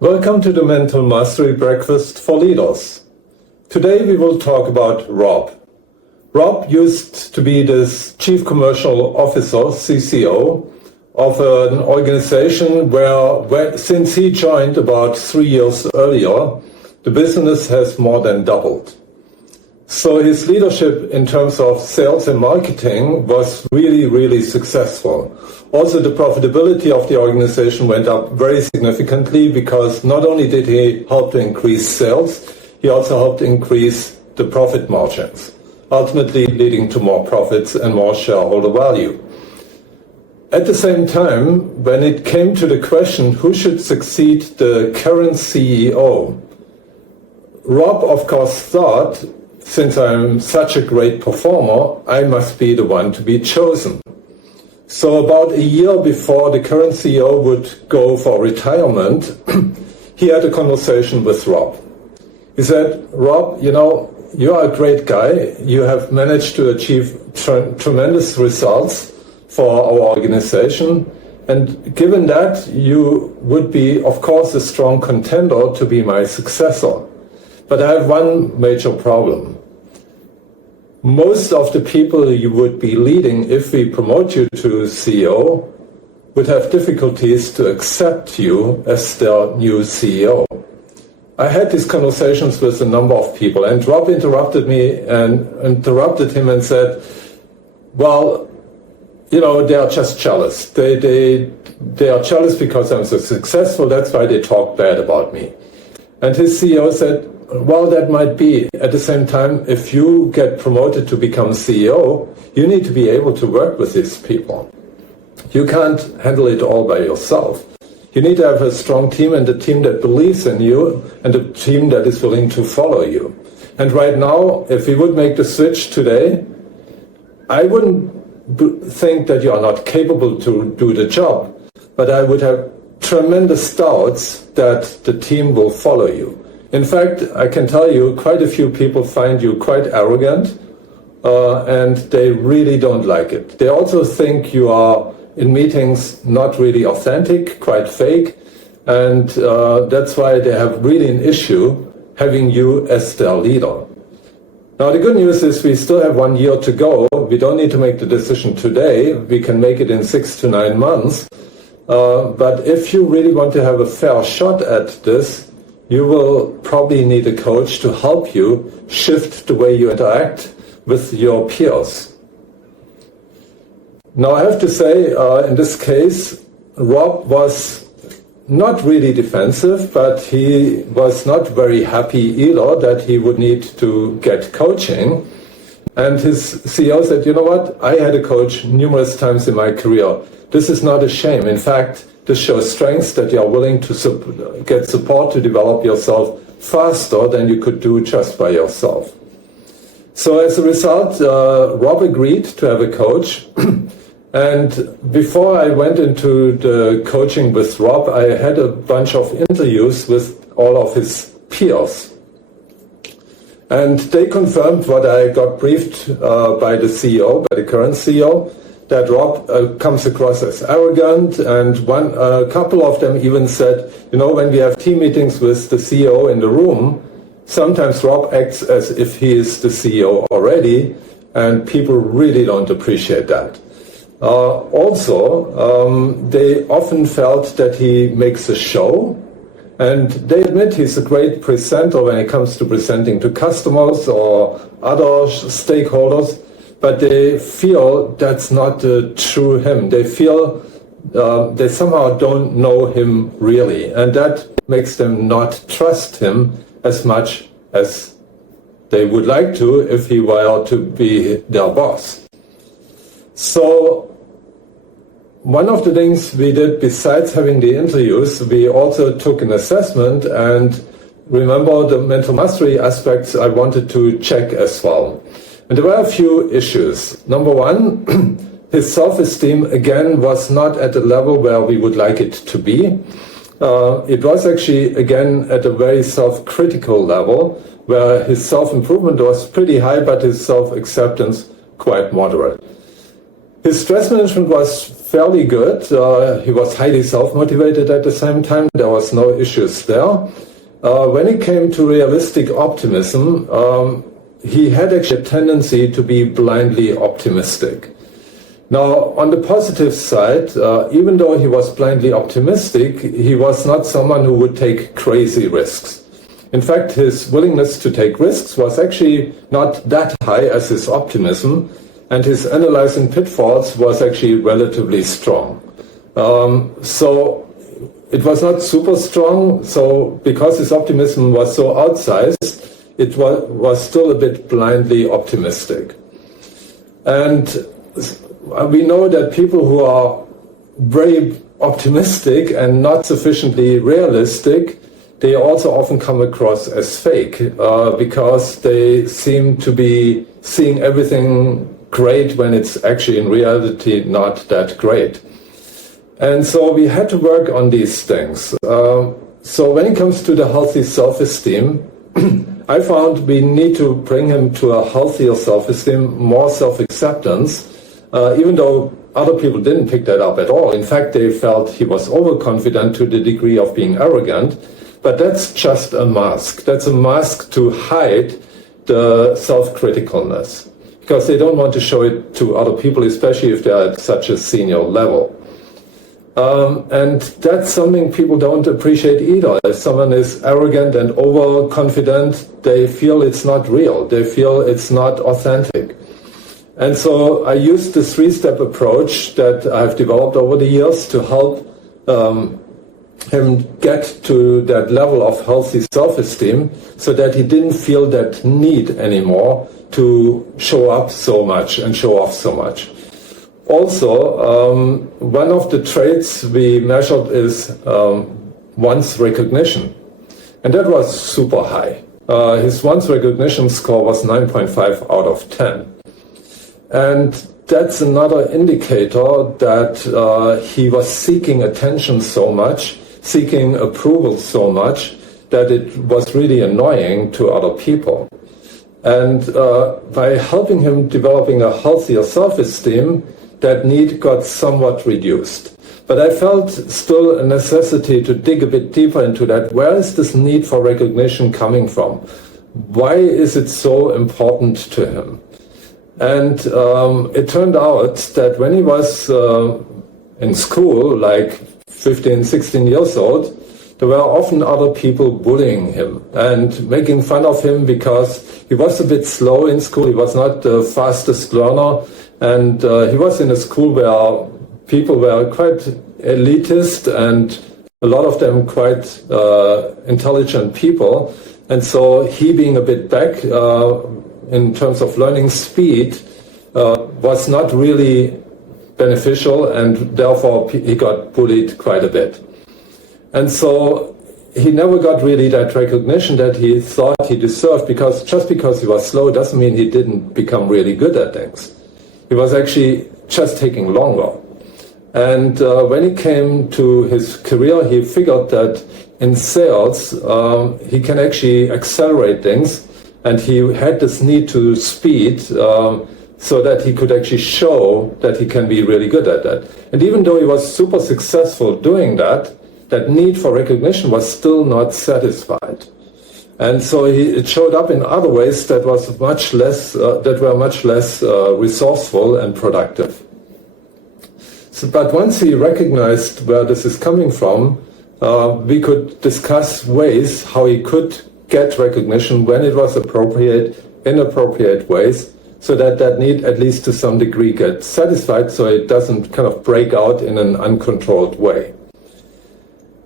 Welcome to the Mental Mastery Breakfast for Leaders. Today we will talk about Rob. Rob used to be the Chief Commercial Officer, CCO, of an organization where since he joined about 3 years earlier, the business has more than doubled. So his leadership in terms of sales and marketing was really successful. Also, the profitability of the organization went up very significantly because not only did he help to increase sales, he also helped increase the profit margins, ultimately leading to more profits and more shareholder value. At the same time, when it came to the question who should succeed the current CEO, Rob, of course, thought, since I'm such a great performer, I must be the one to be chosen. So about a year before the current CEO would go for retirement, he had a conversation with Rob. He said, Rob, you are a great guy. You have managed to achieve tremendous results for our organization. And given that, you would be, of course, a strong contender to be my successor. But I have one major problem. Most of the people you would be leading, if we promote you to CEO, would have difficulties to accept you as their new CEO. I had these conversations with a number of people, and Rob interrupted him and said, well, they are just jealous. They are jealous because I'm so successful, that's why they talk bad about me. And his CEO said, well, that might be. At the same time, if you get promoted to become CEO, you need to be able to work with these people. You can't handle it all by yourself. You need to have a strong team and a team that believes in you and a team that is willing to follow you. And right now, if we would make the switch today, I wouldn't think that you are not capable to do the job, but I would have tremendous doubts that the team will follow you. In fact, I can tell you quite a few people find you quite arrogant and they really don't like it. They also think you are in meetings not really authentic, quite fake, and that's why they have really an issue having you as their leader. Now the good news is we still have 1 year to go. We don't need to make the decision today. We can make it in 6 to 9 months. But if you really want to have a fair shot at this, you will probably need a coach to help you shift the way you interact with your peers. Now I have to say, in this case, Rob was not really defensive, but he was not very happy either that he would need to get coaching. And his CEO said, you know what, I had a coach numerous times in my career. This is not a shame. In fact, this shows strengths that you are willing to get support to develop yourself faster than you could do just by yourself. So as a result, Rob agreed to have a coach. And before I went into the coaching with Rob, I had a bunch of interviews with all of his peers. And they confirmed what I got briefed by the CEO, by the current CEO, that Rob comes across as arrogant, and a couple of them even said, when we have team meetings with the CEO in the room, sometimes Rob acts as if he is the CEO already, and people really don't appreciate that. They often felt that he makes a show, and they admit he's a great presenter when it comes to presenting to customers or other stakeholders, but they feel that's not the true him. They feel they somehow don't know him really, and that makes them not trust him as much as they would like to if he were to be their boss. So one of the things we did besides having the interviews, we also took an assessment, and remember the mental mastery aspects I wanted to check as well. And there were a few issues. Number one, his self-esteem, again, was not at the level where we would like it to be. It was actually, again, at a very self-critical level, where his self-improvement was pretty high, but his self-acceptance quite moderate. His stress management was fairly good. He was highly self-motivated at the same time. There was no issues there. When it came to realistic optimism, he had actually a tendency to be blindly optimistic. Now, on the positive side, even though he was blindly optimistic, he was not someone who would take crazy risks. In fact, his willingness to take risks was actually not that high as his optimism, and his analyzing pitfalls was actually relatively strong. So it was not super strong, so because his optimism was so outsized, it was still a bit blindly optimistic. And we know that people who are very optimistic and not sufficiently realistic, they also often come across as fake because they seem to be seeing everything great when it's actually in reality not that great. And so we had to work on these things. So when it comes to the healthy self-esteem, I found we need to bring him to a healthier self-esteem, more self-acceptance, even though other people didn't pick that up at all. In fact, they felt he was overconfident to the degree of being arrogant. But that's just a mask. That's a mask to hide the self-criticalness, because they don't want to show it to other people, especially if they're at such a senior level. And that's something people don't appreciate either. If someone is arrogant and overconfident, they feel it's not real. They feel it's not authentic. And so I used the three-step approach that I've developed over the years to help him get to that level of healthy self-esteem so that he didn't feel that need anymore to show up so much and show off so much. Also, one of the traits we measured is once recognition. And that was super high. His once recognition score was 9.5 out of 10. And that's another indicator that he was seeking attention so much, seeking approval so much, that it was really annoying to other people. And by helping him developing a healthier self-esteem, that need got somewhat reduced. But I felt still a necessity to dig a bit deeper into that. Where is this need for recognition coming from? Why is it so important to him? And it turned out that when he was in school, like 15, 16 years old, there were often other people bullying him and making fun of him because he was a bit slow in school. He was not the fastest learner, and he was in a school where people were quite elitist and a lot of them quite intelligent people. And so he, being a bit back in terms of learning speed, was not really beneficial, and therefore he got bullied quite a bit. And so he never got really that recognition that he thought he deserved, because just because he was slow doesn't mean he didn't become really good at things. He was actually just taking longer. And when it came to his career, he figured that in sales, he can actually accelerate things, and he had this need to speed so that he could actually show that he can be really good at that. And even though he was super successful doing that, that need for recognition was still not satisfied. And so it showed up in other ways that was much less, that were much less resourceful and productive. So, but once he recognized where this is coming from, we could discuss ways how he could get recognition when it was appropriate, in appropriate ways, so that that need, at least to some degree, gets satisfied, so it doesn't kind of break out in an uncontrolled way.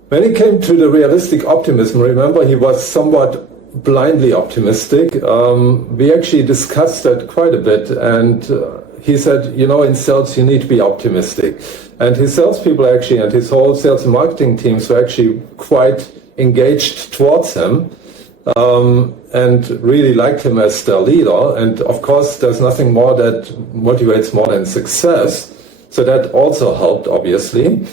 When it came to the realistic optimism, remember, he was somewhat blindly optimistic. We actually discussed that quite a bit, and he said, you know, in sales you need to be optimistic. And his salespeople actually, and his whole sales and marketing teams were actually quite engaged towards him, and really liked him as their leader. And of course, there's nothing more that motivates more than success. So that also helped, obviously.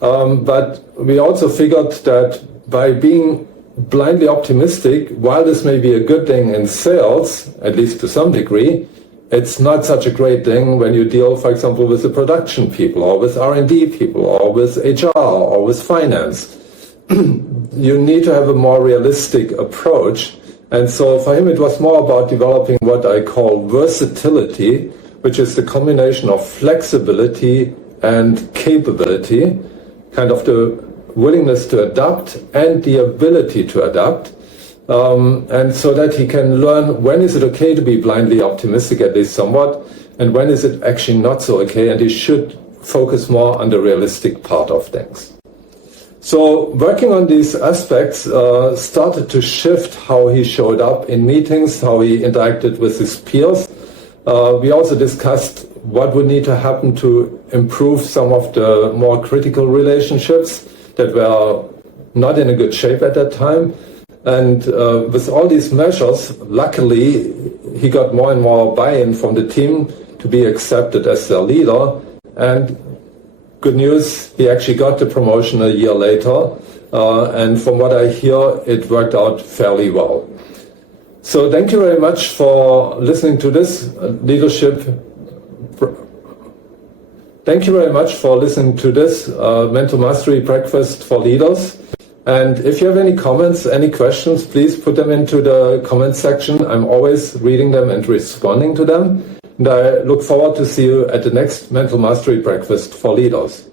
But we also figured that by being blindly optimistic, while this may be a good thing in sales, at least to some degree, it's not such a great thing when you deal, for example, with the production people or with R&D people or with HR or with finance. You need to have a more realistic approach. And so for him, it was more about developing what I call versatility, which is the combination of flexibility and capability, kind of the willingness to adapt and the ability to adapt. And so that he can learn when is it okay to be blindly optimistic, at least somewhat, and when is it actually not so okay, and he should focus more on the realistic part of things. So working on these aspects started to shift how he showed up in meetings, how he interacted with his peers. We also discussed what would need to happen to improve some of the more critical relationships that were not in a good shape at that time. And with all these measures, luckily, he got more and more buy-in from the team to be accepted as their leader. And good news, he actually got the promotion a year later. And from what I hear, it worked out fairly well. So thank you very much for listening to this Thank you very much for listening to this Mental Mastery Breakfast for Leaders. And if you have any comments, any questions, please put them into the comment section. I'm always reading them and responding to them. And I look forward to see you at the next Mental Mastery Breakfast for Leaders.